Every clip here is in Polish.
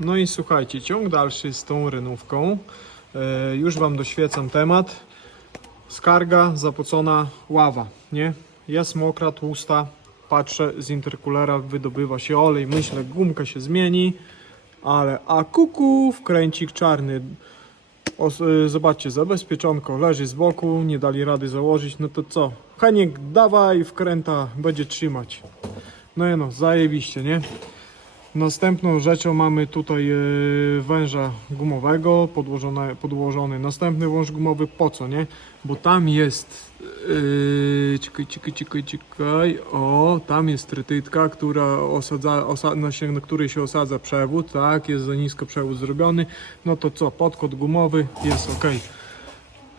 No i słuchajcie, ciąg dalszy z tą renówką. E, już Wam doświecam temat. Skarga, zapocona ława, nie? Jest mokra, tłusta. Patrzę, z interkulera wydobywa się olej. Myślę, gumka się zmieni. Ale a kuku, wkręcik czarny. Os, y, zobaczcie, zabezpieczonko leży z boku, nie dali rady założyć. No to co? Heniek, dawaj, wkręta, będzie trzymać. No i no, zajebiście, nie? Następną rzeczą mamy tutaj e, węża gumowego, podłożone, podłożony następny wąż gumowy, po co, nie? Bo tam jest, e, czekaj, czekaj, czekaj, czekaj, o, tam jest trytytka, która osadza, osa, na, się, na której się osadza przewód, tak, jest za nisko przewód zrobiony, no to co, podkład gumowy jest ok.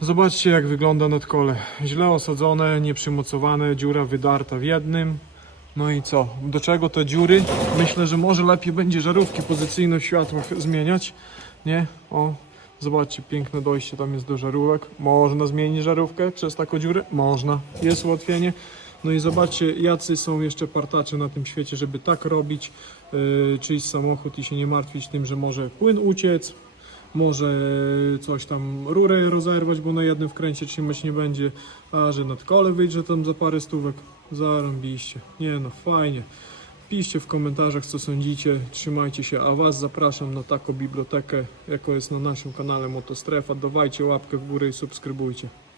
Zobaczcie jak wygląda nadkole, źle osadzone, nieprzymocowane, dziura wydarta w jednym, no i co? Do czego te dziury? Myślę, że może lepiej będzie żarówki pozycyjne w światłach zmieniać. Nie? O, zobaczcie, piękne dojście tam jest do żarówek. Można zmienić żarówkę przez taką dziurę? Można. Jest ułatwienie. No i zobaczcie, jacy są jeszcze partacze na tym świecie, żeby tak robić, yy, czyjś samochód i się nie martwić tym, że może płyn uciec, może coś tam rurę rozerwać, bo na jednym wkręcie trzymać nie będzie, a że nad kole wyjdzie tam za parę stówek, zarąbiście. Nie no, fajnie. Piszcie w komentarzach co sądzicie, trzymajcie się, a Was zapraszam na taką bibliotekę, jako jest na naszym kanale Motostrefa. Dawajcie łapkę w górę i subskrybujcie.